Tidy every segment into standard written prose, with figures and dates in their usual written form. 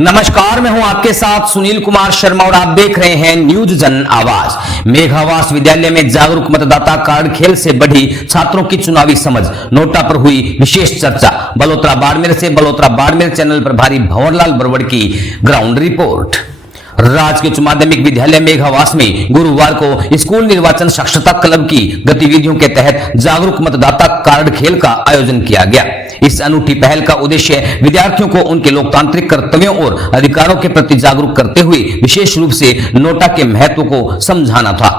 नमस्कार, मैं हूं आपके साथ सुनील कुमार शर्मा और आप देख रहे हैं न्यूज जन आवाज। मेघावास विद्यालय में जागरूक मतदाता कार्ड खेल से बढ़ी छात्रों की चुनावी समझ, नोटा पर हुई विशेष चर्चा। बलोत्रा बाड़मेर चैनल प्रभारी भंवरलाल बरवड़ की ग्राउंड रिपोर्ट। राजकीय उच्च माध्यमिक विद्यालय मेघावास में गुरुवार को स्कूल निर्वाचन साक्षरता क्लब की गतिविधियों के तहत जागरूक मतदाता कार्ड खेल का आयोजन किया गया। इस अनूठी पहल का उद्देश्य विद्यार्थियों को उनके लोकतांत्रिक कर्तव्यों और अधिकारों के प्रति जागरूक करते हुए विशेष रूप से नोटा के महत्व को समझाना था।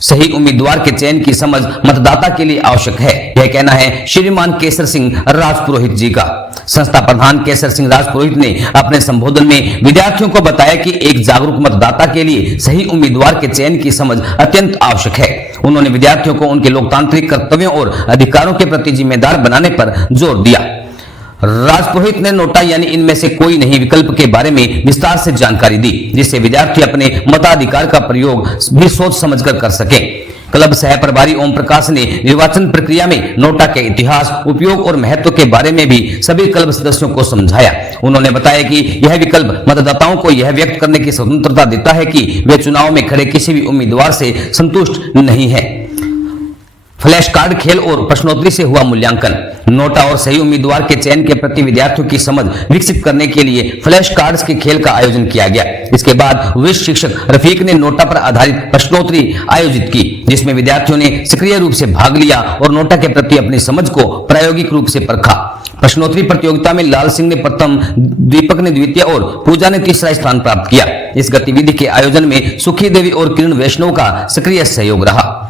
सही उम्मीदवार के चयन की समझ मतदाता के लिए आवश्यक है, यह कहना है श्रीमान केसर सिंह राजपुरोहित जी का। संस्था प्रधान केसर सिंह राजपुरोहित ने अपने संबोधन में विद्यार्थियों को बताया कि एक जागरूक मतदाता के लिए सही उम्मीदवार के चयन की समझ अत्यंत आवश्यक है। उन्होंने विद्यार्थियों को उनके लोकतांत्रिक कर्तव्यों और अधिकारों के प्रति जिम्मेदार बनाने पर जोर दिया। राजपुरोहित ने नोटा यानी इनमें से कोई नहीं विकल्प के बारे में विस्तार से जानकारी दी, जिससे विद्यार्थी अपने मताधिकार का प्रयोग भी सोच समझकर कर सकें। क्लब सह प्रभारी ओम प्रकाश ने निर्वाचन प्रक्रिया में नोटा के इतिहास, उपयोग और महत्व के बारे में भी सभी क्लब सदस्यों को समझाया। उन्होंने बताया कि यह विकल्प मतदाताओं को यह व्यक्त करने की स्वतंत्रता देता है कि वे चुनाव में खड़े किसी भी उम्मीदवार से संतुष्ट नहीं है। फ्लैश कार्ड खेल और प्रश्नोत्तरी से हुआ मूल्यांकन। नोटा और सही उम्मीदवार के चयन के प्रति विद्यार्थियों की समझ विकसित करने के लिए फ्लैश कार्ड्स के खेल का आयोजन किया गया। इसके बाद वरिष्ठ शिक्षक रफीक ने नोटा पर आधारित प्रश्नोत्तरी आयोजित की, जिसमें विद्यार्थियों ने सक्रिय रूप से भाग लिया और नोटा के प्रति अपनी समझ को प्रायोगिक रूप से परखा। प्रश्नोत्तरी प्रतियोगिता में लाल सिंह ने प्रथम, दीपक ने द्वितीय और पूजा ने तीसरा स्थान प्राप्त किया। इस गतिविधि के आयोजन में सुखी देवी और किरण वैष्णव का सक्रिय सहयोग रहा।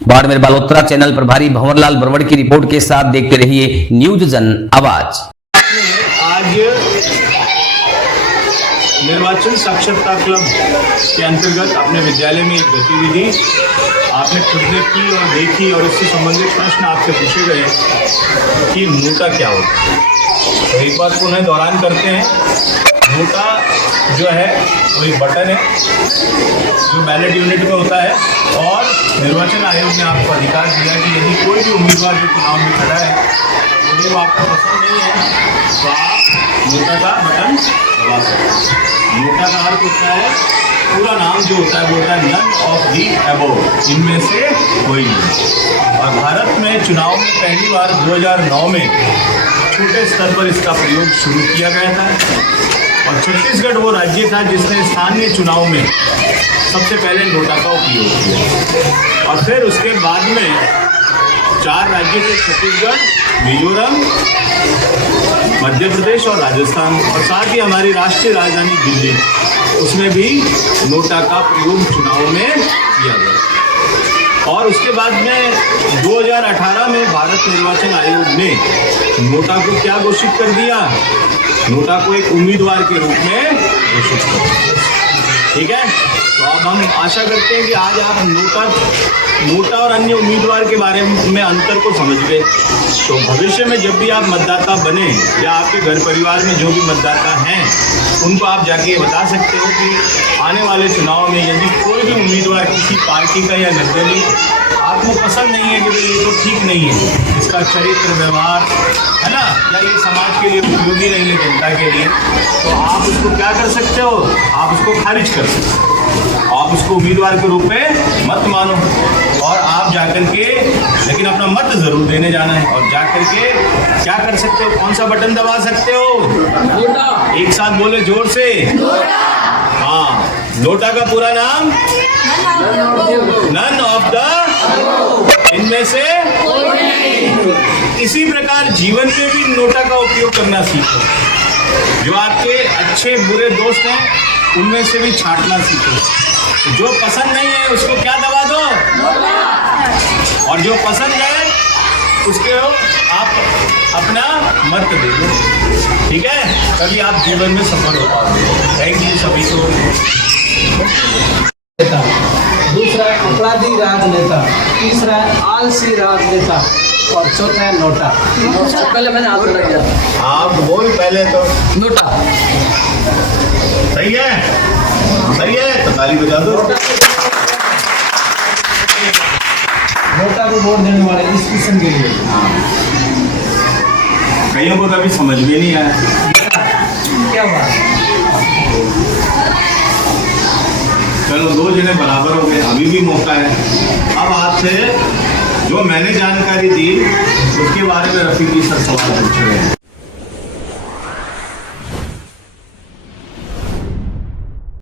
बाड़मेर बलोत्रा चैनल प्रभारी भंवरलाल बरवड़ की रिपोर्ट के साथ देखते रहिए न्यूज जन आवाज। आज निर्वाचन साक्षरता क्लब के अंतर्गत अपने विद्यालय में एक गतिविधि आपने खुद ने की और देखी और इससे संबंधित प्रश्न आपसे पूछे गए कि नोटा क्या होता है। तो एक बात पुनः दोहरान करते हैं, नोटा जो है वो एक बटन है जो बैलेट यूनिट में होता है और निर्वाचन आयोग ने आपको अधिकार दिया कि यदि कोई भी उम्मीदवार जो चुनाव में खड़ा है यदि वो आपको पसंद नहीं है तो आप नोटा का बटन दबा सकते हैं। नोटा का अर्थ होता है, पूरा नाम जो होता है वो होता है नन ऑफ दी अबोव, इनमें से कोई नहीं। और भारत में चुनाव में पहली बार 2009 में छोटे स्तर पर इसका प्रयोग शुरू किया गया था और छत्तीसगढ़ वो राज्य था जिसने स्थानीय चुनाव में सबसे पहले नोटा का उपयोग किया। और फिर उसके बाद में 4 राज्य थे, छत्तीसगढ़, मिजोरम, मध्य प्रदेश और राजस्थान, और साथ ही हमारी राष्ट्रीय राजधानी दिल्ली, उसमें भी नोटा का प्रयोग चुनाव में किया गया। और उसके बाद में 2018 में भारत निर्वाचन आयोग ने नोटा को क्या घोषित कर दिया, नोटा को एक उम्मीदवार के रूप में घोषित कर दिया। ठीक है, तो अब हम आशा करते हैं कि आज आप नोटा और अन्य उम्मीदवार के बारे में अंतर को समझ गए। तो भविष्य में जब भी आप मतदाता बने या आपके घर परिवार में जो भी मतदाता हैं उनको आप जाके बता सकते हो कि आने वाले चुनाव में यदि कोई भी उम्मीदवार किसी पार्टी का या निर्दलीय आपको पसंद नहीं है कि भाई ये तो ठीक नहीं है, इसका चरित्र व्यवहार है ना, या ये समाज के लिए उपयोगी नहीं है जनता के लिए, तो आप उसको क्या कर सकते हो, आप उसको खारिज कर सकते हो। आप उसको उम्मीदवार के रूप में मत मानो और आप जाकर के, लेकिन अपना मत जरूर देने जाना है और जाकर के क्या कर सकते हो, कौन सा बटन दबा सकते हो, नोटा। एक साथ बोले जोर से, नोटा। हाँ, नोटा का पूरा नाम नन ऑफ द, इनमें से इसी प्रकार जीवन में भी नोटा का उपयोग करना सीखो। जो आपके अच्छे बुरे दोस्त हैं उनमें से भी छांटना सीखो। जो पसंद नहीं है उसको क्या दबा दो, और जो पसंद है उसके आप अपना मत दे दो। ठीक है, तभी आप जीवन में सफल हो पाओगे। थैंक यू सभी को। दूसरा है अपराधी राजनेता, तीसरा है आलसी राजनेता और चौथा है नोटा। पहले मैंने हाथ लग गया, आप बोल पहले तो नोटा। सही है, सही है, तो ताली बजा दो। नोटा को वोट देने वाले इस किस्म के लिए कईयों को कभी समझ में नहीं आया क्या बात। चलो 2 जने बराबर हो गए, अभी भी मौका है। अब आपसे जो मैंने जानकारी दी उसके बारे में रफीकी सर सवाल पूछ रहे हैं।